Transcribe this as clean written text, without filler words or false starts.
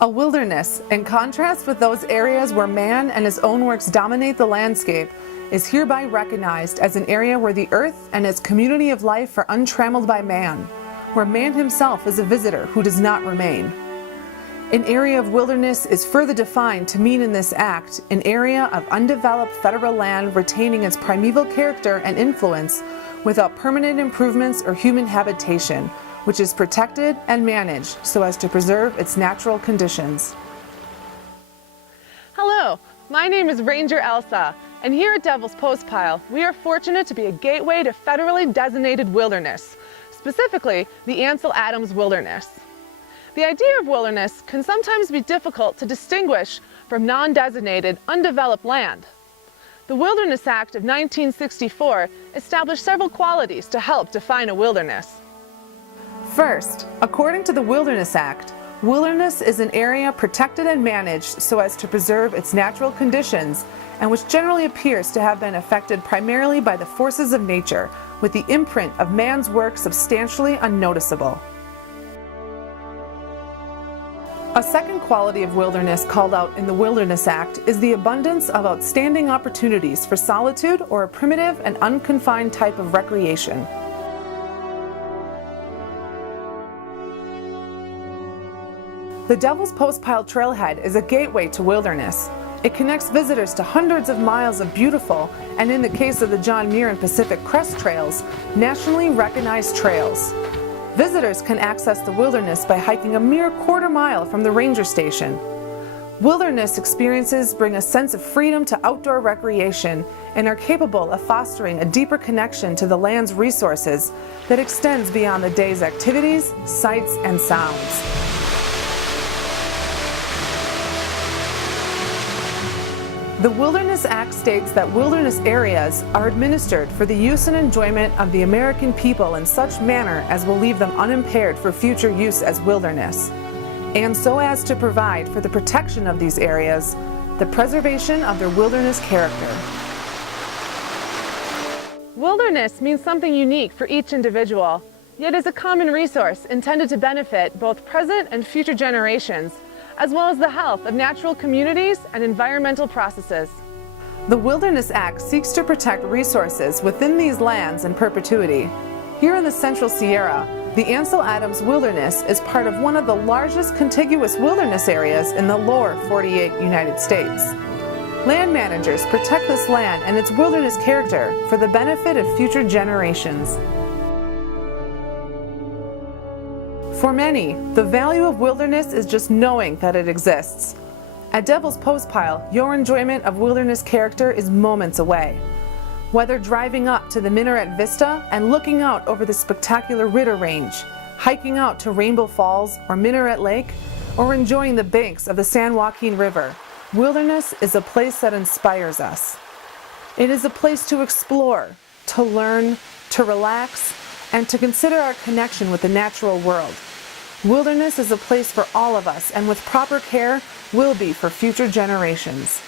A wilderness, in contrast with those areas where man and his own works dominate the landscape, is hereby recognized as an area where the earth and its community of life are untrammeled by man, where man himself is a visitor who does not remain. An area of wilderness is further defined to mean in this act an area of undeveloped federal land retaining its primeval character and influence without permanent improvements or human habitation, which is protected and managed so as to preserve its natural conditions. Hello, my name is Ranger Elsa, and here at Devils Postpile, we are fortunate to be a gateway to federally designated wilderness, specifically the Ansel Adams Wilderness. The idea of wilderness can sometimes be difficult to distinguish from non-designated, undeveloped land. The Wilderness Act of 1964 established several qualities to help define a wilderness. First, according to the Wilderness Act, wilderness is an area protected and managed so as to preserve its natural conditions and which generally appears to have been affected primarily by the forces of nature, with the imprint of man's work substantially unnoticeable. A second quality of wilderness called out in the Wilderness Act is the abundance of outstanding opportunities for solitude or a primitive and unconfined type of recreation. The Devils Postpile Trailhead is a gateway to wilderness. It connects visitors to hundreds of miles of beautiful, and in the case of the John Muir and Pacific Crest Trails, nationally recognized trails. Visitors can access the wilderness by hiking a mere quarter mile from the ranger station. Wilderness experiences bring a sense of freedom to outdoor recreation and are capable of fostering a deeper connection to the land's resources that extends beyond the day's activities, sights, and sounds. The Wilderness Act states that wilderness areas are administered for the use and enjoyment of the American people in such manner as will leave them unimpaired for future use as wilderness, and so as to provide for the protection of these areas, the preservation of their wilderness character. Wilderness means something unique for each individual, yet is a common resource intended to benefit both present and future generations, as well as the health of natural communities and environmental processes. The Wilderness Act seeks to protect resources within these lands in perpetuity. Here in the Central Sierra, the Ansel Adams Wilderness is part of one of the largest contiguous wilderness areas in the lower 48 United States. Land managers protect this land and its wilderness character for the benefit of future generations. For many, the value of wilderness is just knowing that it exists. At Devils Postpile, your enjoyment of wilderness character is moments away. Whether driving up to the Minaret Vista and looking out over the spectacular Ritter Range, hiking out to Rainbow Falls or Minaret Lake, or enjoying the banks of the San Joaquin River, wilderness is a place that inspires us. It is a place to explore, to learn, to relax, and to consider our connection with the natural world. Wilderness is a place for all of us, and with proper care, will be for future generations.